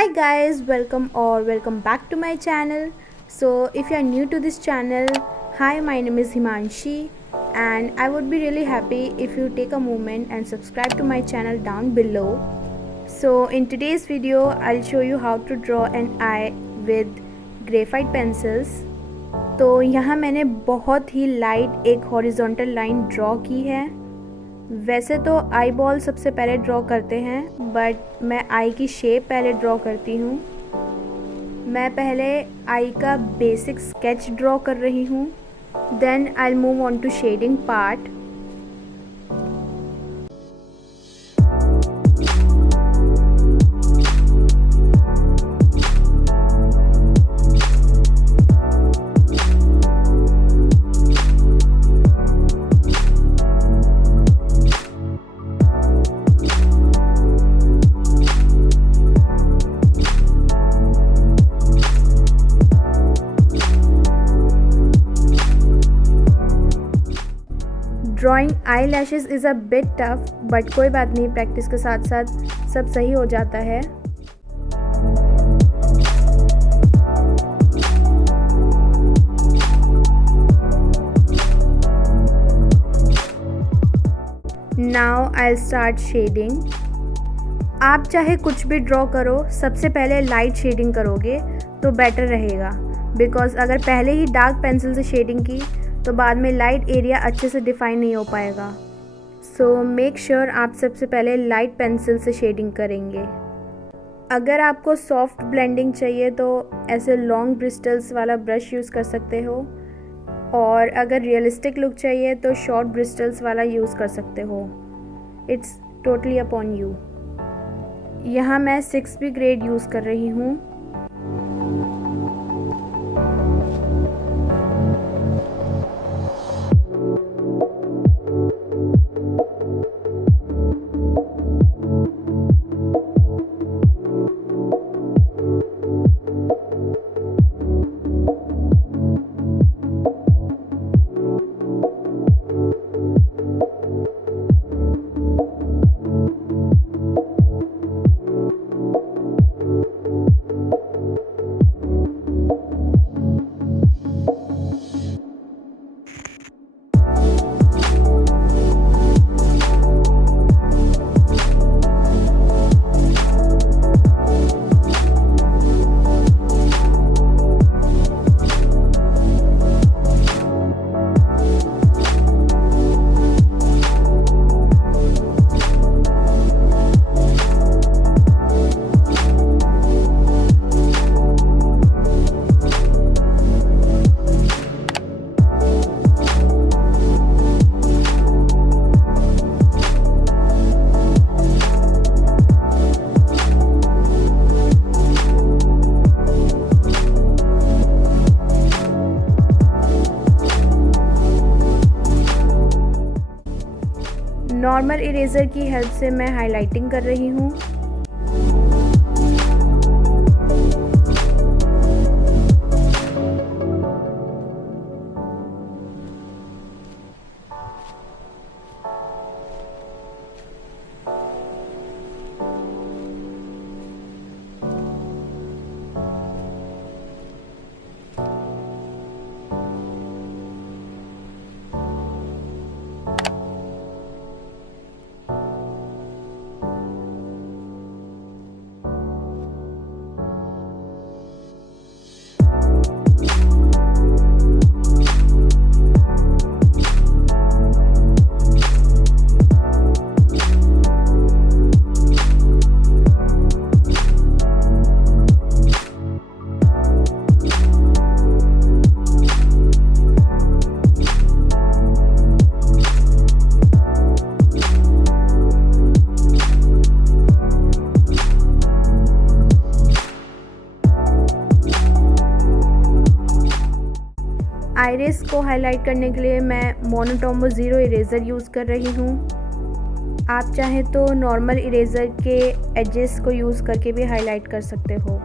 Hi guys, welcome back to my channel. So if you are new to this channel, hi, my name is Himanshi and I would be really happy if you take a moment and subscribe to my channel down below. So in today's video, I'll show you how to draw an eye with graphite pencils. तो यहाँ मैंने बहुत ही लाइट एक horizontal line draw की है। वैसे तो eye ball सबसे पहले ड्रॉ करते हैं, बट मैं आई की शेप पहले ड्रॉ करती हूँ। मैं पहले आई का बेसिक स्केच ड्रॉ कर रही हूँ, then I will move on to shading part. Drawing eyelashes is a bit tough, but कोई बात नहीं, प्रैक्टिस के साथ साथ सब सही हो जाता है। Now I start shading. आप चाहे कुछ भी ड्रॉ करो, सबसे पहले लाइट शेडिंग करोगे तो बेटर रहेगा, बिकॉज अगर पहले ही डार्क पेंसिल से शेडिंग की तो बाद में लाइट एरिया अच्छे से डिफाइन नहीं हो पाएगा। सो मेक श्योर आप सबसे पहले लाइट पेंसिल से शेडिंग करेंगे। अगर आपको सॉफ्ट ब्लेंडिंग चाहिए तो ऐसे लॉन्ग ब्रिस्टल्स वाला ब्रश यूज़ कर सकते हो, और अगर रियलिस्टिक लुक चाहिए तो शॉर्ट ब्रिस्टल्स वाला यूज़ कर सकते हो। It's totally upon you. यहाँ मैं 6B ग्रेड यूज़ कर रही हूँ। नॉर्मल इरेज़र की हेल्प से मैं हाइलाइटिंग कर रही हूँ। आइरिस को हाईलाइट करने के लिए मैं मोनोटोमो 0 इरेज़र यूज़ कर रही हूँ। आप चाहें तो नॉर्मल इरेज़र के एजेस को यूज़ करके भी हाईलाइट कर सकते हो।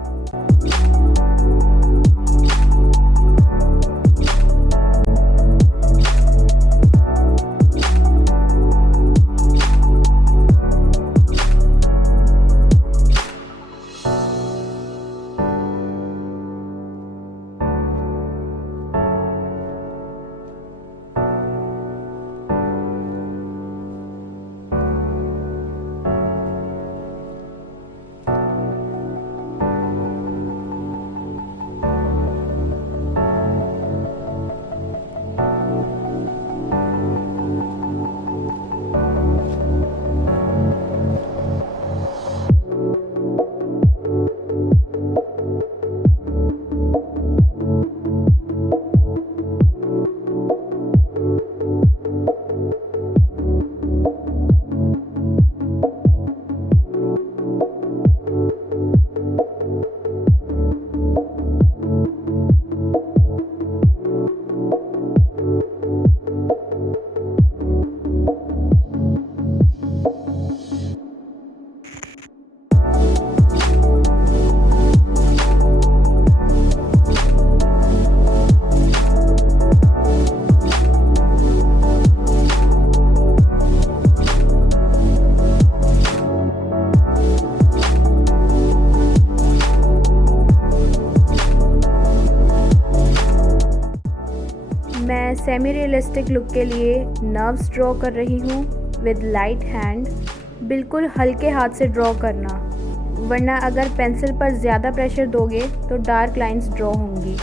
सेमी रियलिस्टिक लुक के लिए नर्व्स ड्रॉ कर रही हूँ विद लाइट हैंड। बिल्कुल हल्के हाथ से ड्रॉ करना, वरना अगर पेंसिल पर ज़्यादा प्रेशर दोगे तो डार्क लाइंस ड्रॉ होंगी।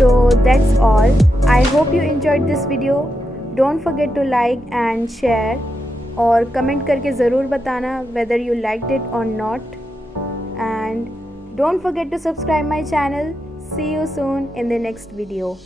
So that's all. I hope you enjoyed this video. Don't forget to like and share और कमेंट करके ज़रूर बताना whether you liked it or not. And don't forget to subscribe my channel. See you soon in the next video.